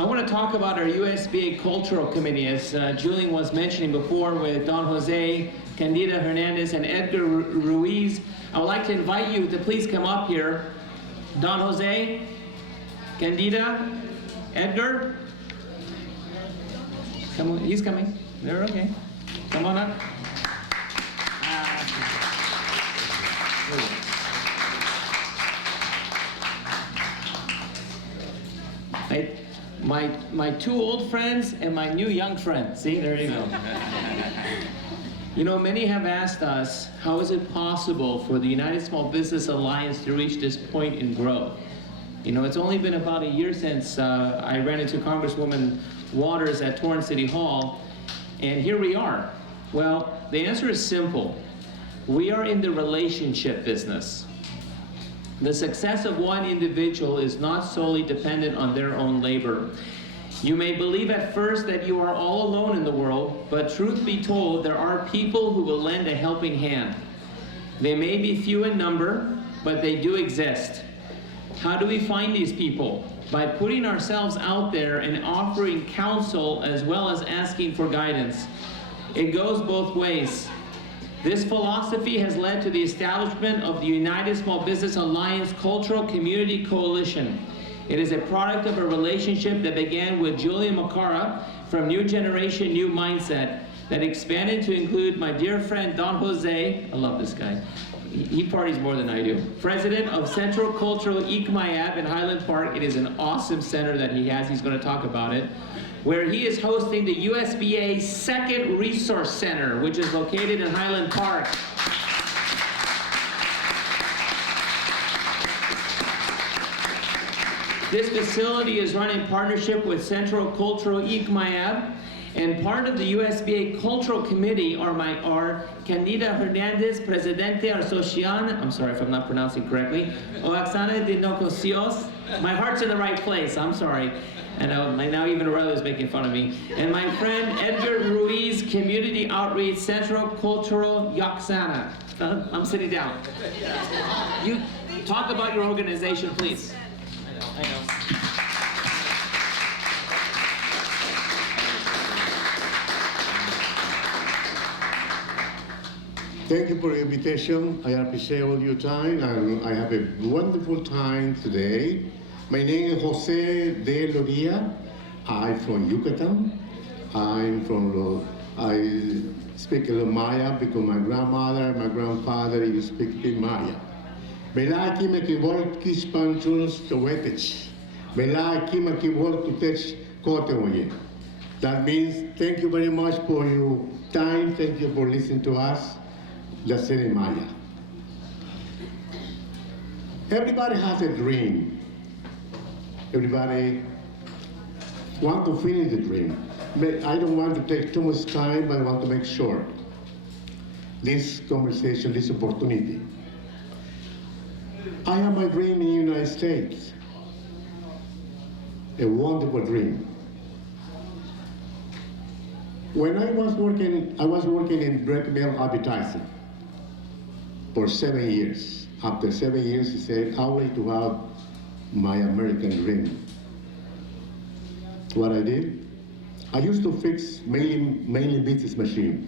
I want to talk about our USBA Cultural Committee, as Julian was mentioning before, with Don Jose, Candida Hernandez, and Edgar Ruiz. I would like to invite you to please come up here. Don Jose, Candida, Edgar. Come on, he's coming. They're okay. Come on up. My two old friends and my new young friend. See, there you go. You know, many have asked us, how is it possible for the United Small Business Alliance to reach this point in growth? You know, it's only been about a year since I ran into Congresswoman Waters at Torrance City Hall, and here we are. Well, the answer is simple. We are in the relationship business. The success of one individual is not solely dependent on their own labor. You may believe at first that you are all alone in the world, but truth be told, there are people who will lend a helping hand. They may be few in number, but they do exist. How do we find these people? By putting ourselves out there and offering counsel as well as asking for guidance. It goes both ways. This philosophy has led to the establishment of the United Small Business Alliance Cultural Community Coalition. It is a product of a relationship that began with Julian Macara from New Generation, New Mindset, that expanded to include my dear friend Don Jose. I love this guy. He parties more than I do. President of Central Cultural ICMAIAB in Highland Park. It is an awesome center that he has. He's going to talk about it. Where he is hosting the USBA Second Resource Center, which is located in Highland Park. This facility is run in partnership with Central Cultural ICMAIAB, and part of the USBA Cultural Committee are Candida Hernandez, Presidente Asociación, I'm sorry if I'm not pronouncing correctly, Oaxana de Nococios. My heart's in the right place, I'm sorry. And now even Aurelio is making fun of me. And my friend Edgar Ruiz, Community Outreach, Central Cultural Yoxana. I'm sitting down. You talk about your organization, please. I know. Thank you for the invitation. I appreciate all your time, and I have a wonderful time today. My name is Jose de Loria. I'm from Yucatan. I speak a little Maya because my grandmother, my grandfather used to speak in Maya. Belaki me kibol kispanchuls towetech. Belaki me kibol tutech koteoye. That means thank you very much for your time. Thank you for listening to us. Let's say in Maya. Everybody has a dream. Everybody want to finish the dream. But I don't want to take too much time, but I want to make sure this conversation, this opportunity. I have my dream in the United States. A wonderful dream. When I was working in direct mail advertising for 7 years. After 7 years, he said, I would like to have my American dream. What I did, I used to fix mainly business machine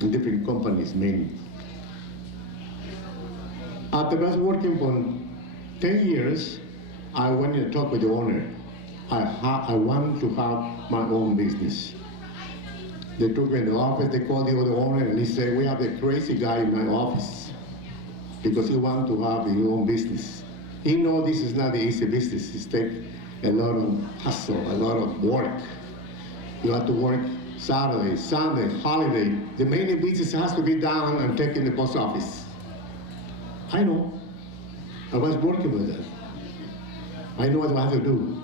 in different companies, mainly. After I was working for 10 years, I went to talk with the owner. I wanted to have my own business. They took me in the office, they called the other owner, and he said, we have a crazy guy in my office because he wants to have his own business. He knows this is not an easy business. It takes a lot of hustle, a lot of work. You have to work Saturday, Sunday, holiday. The main business has to be done and taken in the post office. I know. I was working with that. I know what I have to do.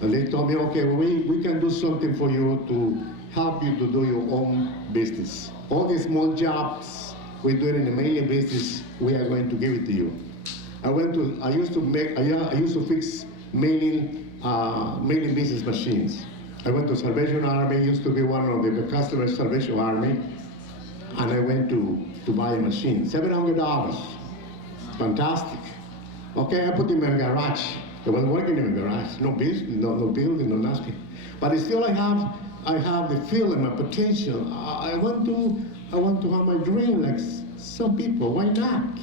And they told me, okay, we can do something for you to help you to do your own business. All these small jobs we do it in the mailing business, we are going to give it to you. I used to fix mailing business machines. I went to Salvation Army, used to be one of the customer Salvation Army, and I went to buy a machine, $700, fantastic. Okay, I put it in my garage. I was working in a garage, no business, no building, no nothing. But still I have the feeling, my potential. I want to have my dream like some people. Why not?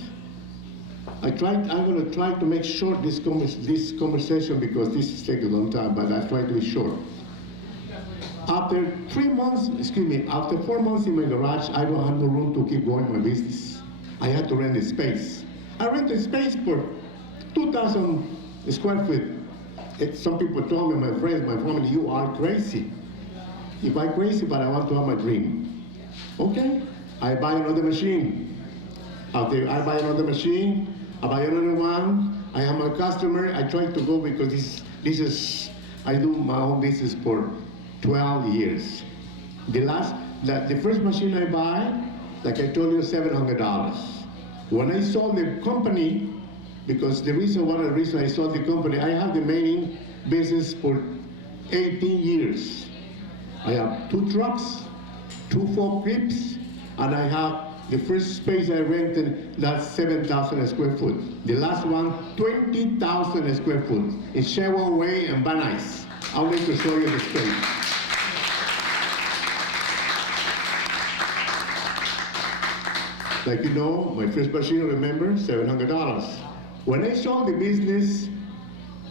I'm going to try to make short this conversation because this is taking a long time, but I try to be short. After 4 months in my garage, I don't have no room to keep going my business. I had to rent a space. I rented space for 2,000 square feet. Some people told me, my friends, my family, you are crazy. If I'm crazy, but I want to have my dream. Okay, I buy another machine. After I buy another machine, I buy another one. I am a customer. I try to go because I do my own business for 12 years. The first machine I buy, like I told you, $700. When I sold the company, because one of the reasons I sold the company, I have the main business for 18 years. I have 2 trucks, 2 forklifts, and I have the first space I rented, that's 7,000 square foot. The last one, 20,000 square foot. In Sherwin Way and Van Nuys. I'll make to show you the space. Like you know, my first machine, remember, $700. When I sold the business,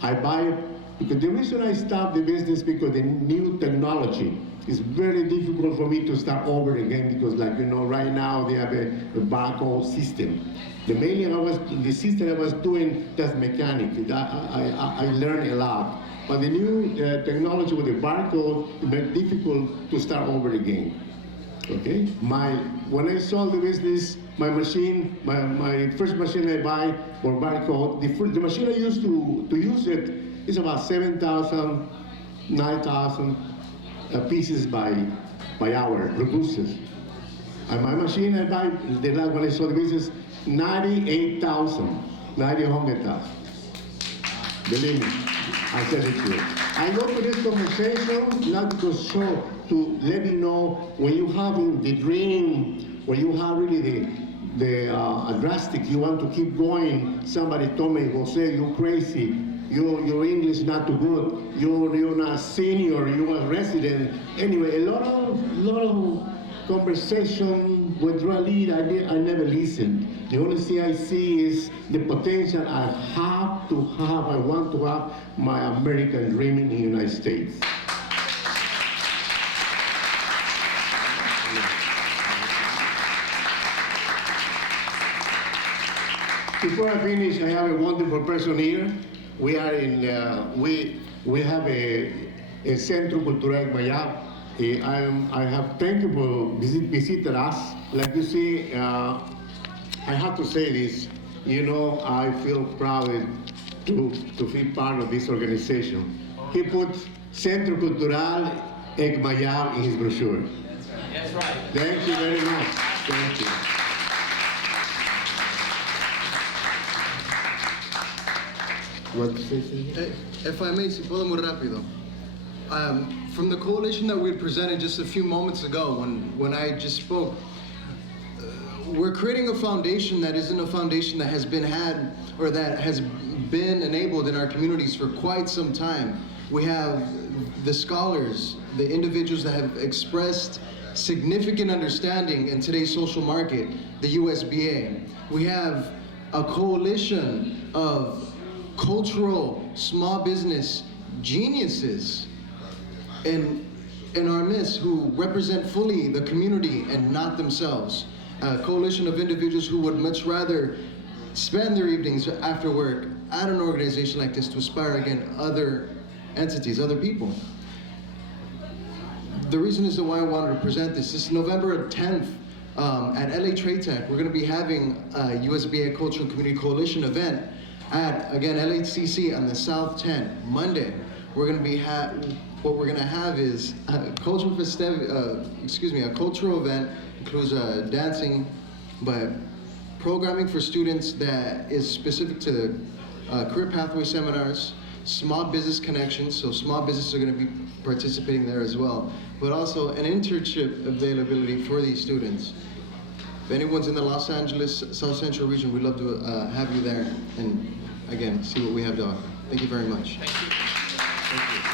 I buy it, because the reason I stopped the business because the new technology is very difficult for me to start over again because like you know, right now they have a barcode system. The system I was doing, that's mechanic. I learned a lot. But the new technology with the barcode, it's very difficult to start over again. Okay? When I sold the business, my first machine I buy for barcode, the machine I used to use it is about 7,000, 9,000 pieces by hour, producers. And my machine I buy, when I sold the business, 98,000, 100,000. Believe me, I tell it to you. I go to this conversation not to let you know when you have the dream, when you have really the drastic, you want to keep going. Somebody told me, Jose, you're crazy. Your English not too good. You're not senior. You're a resident. Anyway, a lot of conversation with Raleigh, I never listened. The only thing I see is the potential I have to have. I want to have my American dream in the United States. Before I finish, I have a wonderful person here. We are in, we have a Centro Cultural Mayab. I have thank you for visiting us. Like you see, I have to say this. You know, I feel proud to be part of this organization. He put Centro Cultural Mayab in his brochure. That's right. Thank you very much. Thank you. If I may, si puedo muy rápido. From the coalition that we presented just a few moments ago when I just spoke, we're creating a foundation that isn't a foundation that has been had or that has been enabled in our communities for quite some time. We have the scholars, the individuals that have expressed significant understanding in today's social market, the USBA. We have a coalition of cultural small business geniuses in our midst who represent fully the community and not themselves. A coalition of individuals who would much rather spend their evenings after work at an organization like this to inspire again other entities, other people. The reason as to why I wanted to present this November 10th at LA Trade Tech. We're going to be having a USBA Cultural Community Coalition event at, again, LHCC on the South 10, Monday. We're going to be what we're going to have is a cultural a cultural event, includes dancing, but programming for students that is specific to the career pathway seminars, small business connections, so small businesses are going to be participating there as well, but also an internship availability for these students. If anyone's in the Los Angeles South Central region, we'd love to have you there and again, see what we have to offer. Thank you very much. Thank you.